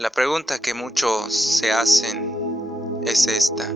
La pregunta que muchos se hacen es esta: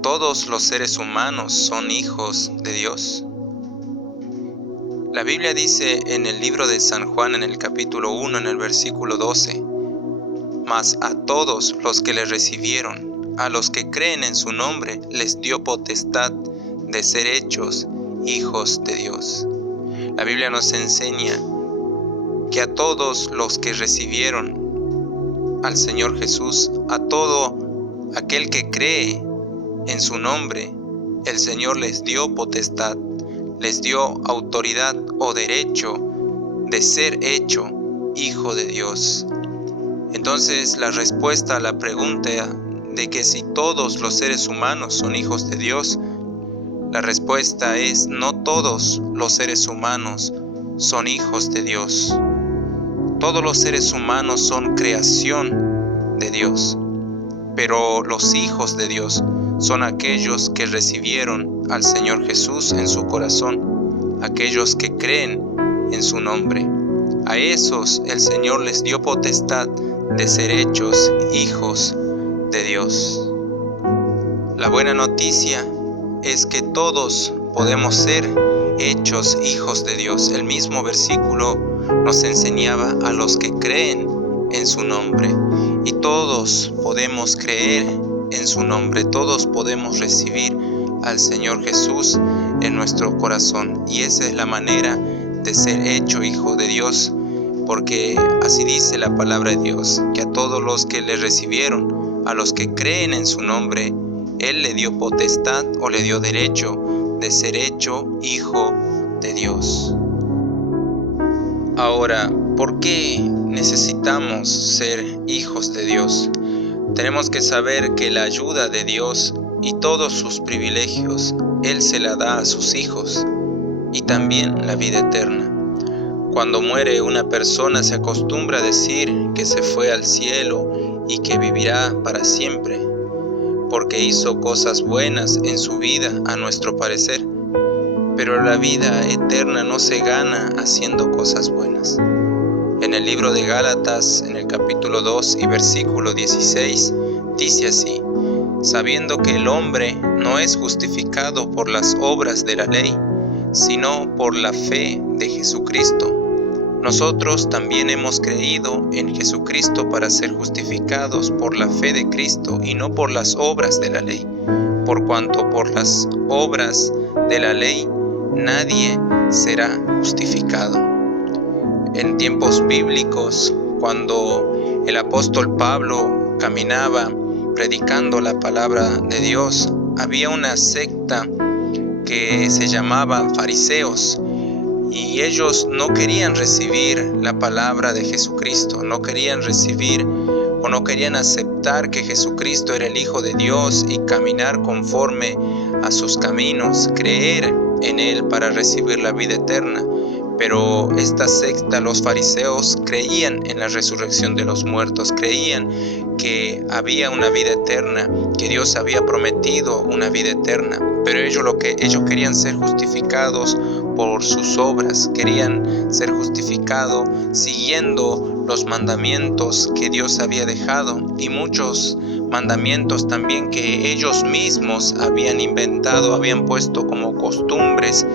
¿todos los seres humanos son hijos de Dios? La Biblia dice en el libro de San Juan, en el capítulo 1, en el versículo 12: Mas a todos los que le recibieron, a los que creen en su nombre, les dio potestad de ser hechos hijos de Dios. La Biblia nos enseña que a todos los que recibieron al Señor Jesús, a todo aquel que cree en su nombre, el Señor les dio potestad, les dio autoridad o derecho de ser hecho hijo de Dios. Entonces, la respuesta a la pregunta de que si todos los seres humanos son hijos de Dios, la respuesta es: no todos los seres humanos son hijos de Dios. Todos los seres humanos son creación de Dios, pero los hijos de Dios son aquellos que recibieron al Señor Jesús en su corazón, aquellos que creen en su nombre. A esos el Señor les dio potestad de ser hechos hijos de Dios. La buena noticia es que todos podemos ser hechos hijos de Dios. El mismo versículo nos enseñaba a los que creen en su nombre, y todos podemos creer en su nombre, todos podemos recibir al Señor Jesús en nuestro corazón, y esa es la manera de ser hecho hijo de Dios, porque así dice la palabra de Dios, que a todos los que le recibieron, a los que creen en su nombre, Él le dio potestad o le dio derecho de ser hecho hijo de Dios. Ahora, ¿por qué necesitamos ser hijos de Dios? Tenemos que saber que la ayuda de Dios y todos sus privilegios, Él se la da a sus hijos, y también la vida eterna. Cuando muere una persona, se acostumbra a decir que se fue al cielo y que vivirá para siempre, porque hizo cosas buenas en su vida, a nuestro parecer. Pero la vida eterna no se gana haciendo cosas buenas. En el libro de Gálatas, en el capítulo 2 y versículo 16, dice así: sabiendo que el hombre no es justificado por las obras de la ley, sino por la fe de Jesucristo. Nosotros también hemos creído en Jesucristo para ser justificados por la fe de Cristo y no por las obras de la ley, por cuanto por las obras de la ley nadie será justificado. En tiempos bíblicos, cuando el apóstol Pablo caminaba predicando la palabra de Dios, había una secta que se llamaban fariseos, y ellos no querían recibir la palabra de Jesucristo, no querían recibir o no querían aceptar que Jesucristo era el Hijo de Dios y caminar conforme a sus caminos, creer en Él para recibir la vida eterna. Pero esta secta, los fariseos, creían en la resurrección de los muertos, creían que había una vida eterna, que Dios había prometido una vida eterna. Pero ellos querían ser justificados por sus obras, querían ser justificados siguiendo los mandamientos que Dios había dejado, y muchos mandamientos también que ellos mismos habían inventado, habían puesto como costumbres.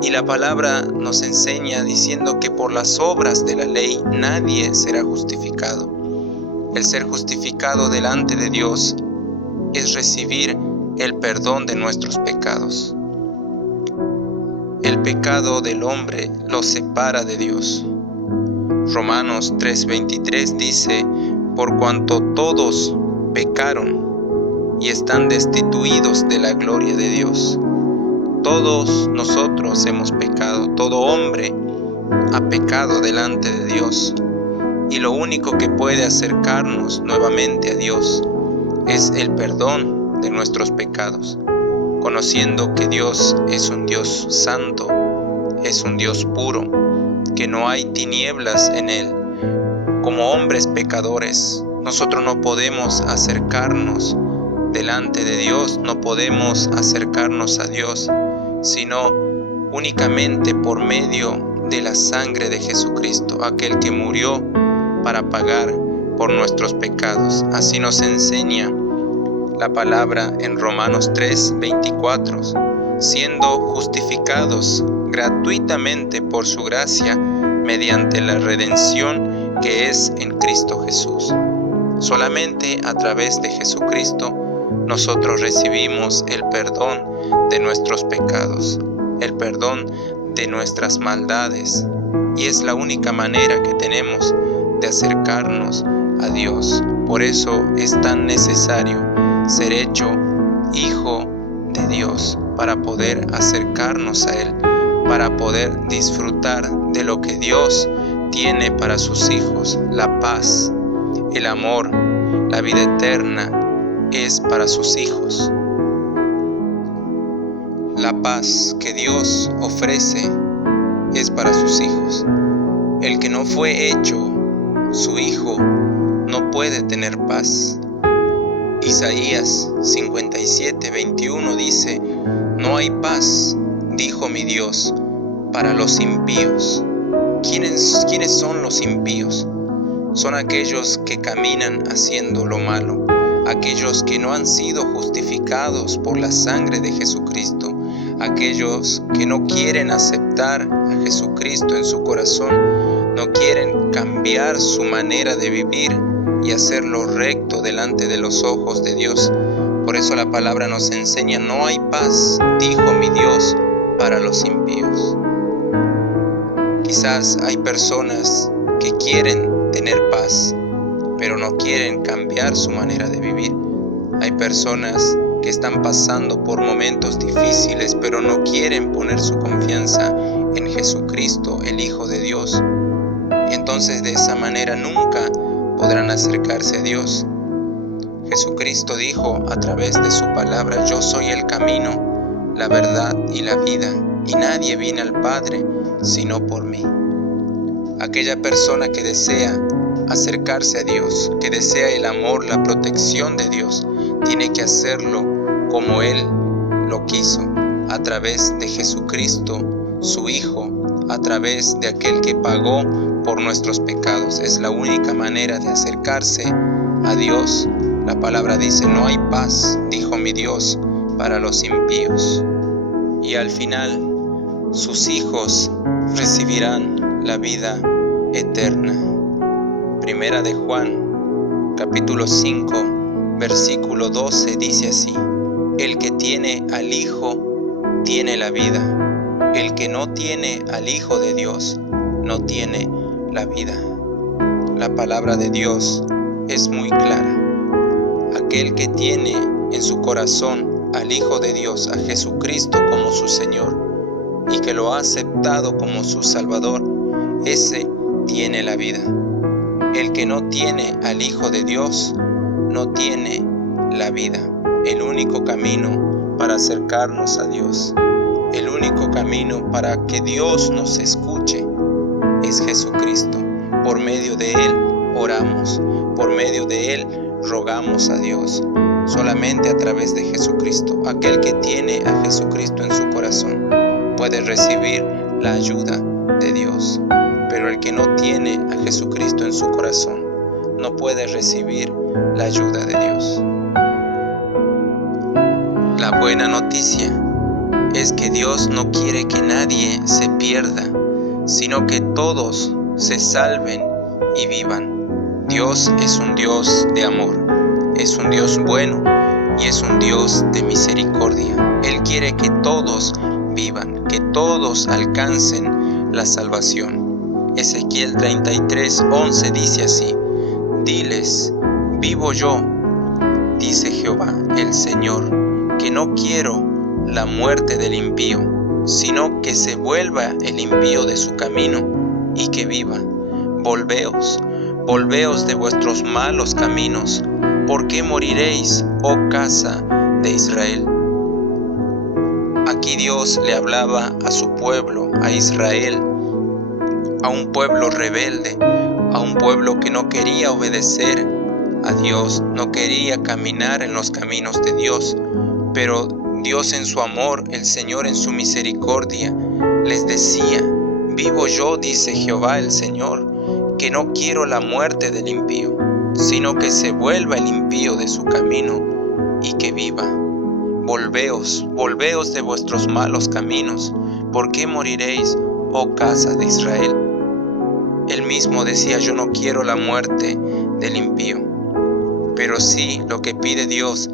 Y la palabra nos enseña diciendo que por las obras de la ley nadie será justificado. El ser justificado delante de Dios es recibir el perdón de nuestros pecados. El pecado del hombre lo separa de Dios. Romanos 3:23 dice: por cuanto todos pecaron y están destituidos de la gloria de Dios. Todos nosotros hemos pecado, todo hombre ha pecado delante de Dios, y lo único que puede acercarnos nuevamente a Dios es el perdón de nuestros pecados, conociendo que Dios es un Dios santo, es un Dios puro, que no hay tinieblas en Él. Como hombres pecadores, nosotros no podemos acercarnos delante de Dios, no podemos acercarnos a Dios, sino únicamente por medio de la sangre de Jesucristo, aquel que murió para pagar por nuestros pecados. Así nos enseña la palabra en Romanos 3:24, siendo justificados gratuitamente por su gracia mediante la redención que es en Cristo Jesús. Solamente a través de Jesucristo nosotros recibimos el perdón de nuestros pecados, el perdón de nuestras maldades, y es la única manera que tenemos de acercarnos a Dios. Por eso es tan necesario ser hecho hijo de Dios, para poder acercarnos a Él, para poder disfrutar de lo que Dios tiene para sus hijos. La paz, el amor, la vida eterna es para sus hijos. La paz que Dios ofrece es para sus hijos. El que no fue hecho su hijo no puede tener paz. Isaías 57:21 dice: no hay paz, dijo mi Dios, para los impíos. ¿Quiénes son los impíos? Son aquellos que caminan haciendo lo malo, aquellos que no han sido justificados por la sangre de Jesucristo, aquellos que no quieren aceptar a Jesucristo en su corazón, no quieren cambiar su manera de vivir y hacerlo recto delante de los ojos de Dios. Por eso la palabra nos enseña: no hay paz, dijo mi Dios, para los impíos. Quizás hay personas que quieren tener paz, pero no quieren cambiar su manera de vivir. Hay personas que están pasando por momentos difíciles, pero no quieren poner su confianza en Jesucristo, el Hijo de Dios. Y entonces de esa manera nunca podrán acercarse a Dios. Jesucristo dijo a través de su palabra: yo soy el camino, la verdad y la vida, y nadie viene al Padre sino por mí. Aquella persona que desea acercarse a Dios, que desea el amor, la protección de Dios, tiene que hacerlo como Él lo quiso, a través de Jesucristo, su Hijo, a través de aquel que pagó por nuestros pecados. Es la única manera de acercarse a Dios. La palabra dice: no hay paz, dijo mi Dios, para los impíos. Y al final, sus hijos recibirán la vida eterna. Primera de Juan, capítulo 5, versículo 12, dice así: el que tiene al Hijo tiene la vida. El que no tiene al Hijo de Dios no tiene la vida. La palabra de Dios es muy clara. Aquel que tiene en su corazón al Hijo de Dios, a Jesucristo como su Señor, y que lo ha aceptado como su Salvador, ese tiene la vida. El que no tiene al Hijo de Dios no tiene la vida. El único camino para acercarnos a Dios, el único camino para que Dios nos escuche, es Jesucristo. Por medio de Él oramos, por medio de Él rogamos a Dios. Solamente a través de Jesucristo. Aquel que tiene a Jesucristo en su corazón puede recibir la ayuda de Dios. Pero el que no tiene a Jesucristo en su corazón no puede recibir la ayuda de Dios. La buena noticia es que Dios no quiere que nadie se pierda, sino que todos se salven y vivan. Dios es un Dios de amor, es un Dios bueno y es un Dios de misericordia. Él quiere que todos vivan, que todos alcancen la salvación. Ezequiel 33:11 dice así: diles, vivo yo, dice Jehová el Señor, que no quiero la muerte del impío, sino que se vuelva el impío de su camino y que viva. Volveos de vuestros malos caminos. ¿Por qué moriréis, oh casa de Israel? Aquí Dios le hablaba a su pueblo, a Israel, a un pueblo rebelde, a un pueblo que no quería obedecer a Dios, no quería caminar en los caminos de Dios. Pero Dios en su amor, el Señor en su misericordia, les decía: vivo yo, dice Jehová el Señor, que no quiero la muerte del impío, sino que se vuelva el impío de su camino y que viva. Volveos de vuestros malos caminos. ¿Por qué moriréis, oh casa de Israel? Él mismo decía: yo no quiero la muerte del impío. Pero sí, lo que pide Dios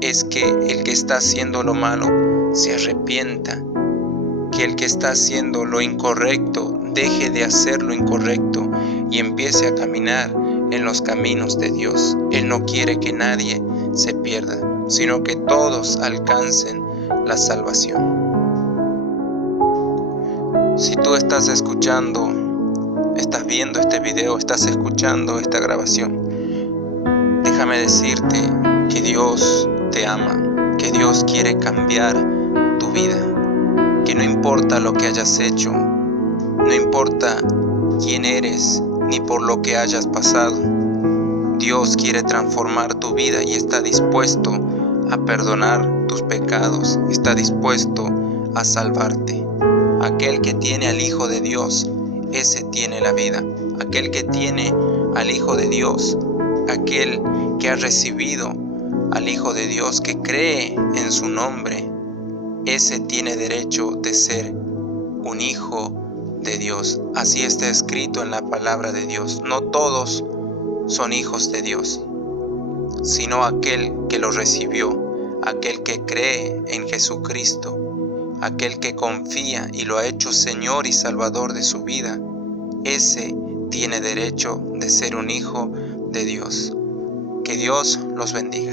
es que el que está haciendo lo malo se arrepienta, que el que está haciendo lo incorrecto deje de hacer lo incorrecto y empiece a caminar en los caminos de Dios. Él no quiere que nadie se pierda, sino que todos alcancen la salvación. Si tú estás escuchando, estás viendo este video, estás escuchando esta grabación, déjame decirte que Dios te ama, que Dios quiere cambiar tu vida, que no importa lo que hayas hecho, no importa quién eres ni por lo que hayas pasado, Dios quiere transformar tu vida y está dispuesto a perdonar tus pecados, está dispuesto a salvarte. Aquel que tiene al Hijo de Dios, ese tiene la vida. Aquel que tiene al Hijo de Dios, aquel que ha recibido al Hijo de Dios, que cree en su nombre, ese tiene derecho de ser un hijo de Dios. Así está escrito en la palabra de Dios. No todos son hijos de Dios, sino aquel que lo recibió, aquel que cree en Jesucristo, aquel que confía y lo ha hecho Señor y Salvador de su vida. Ese tiene derecho de ser un hijo de Dios. Que Dios los bendiga.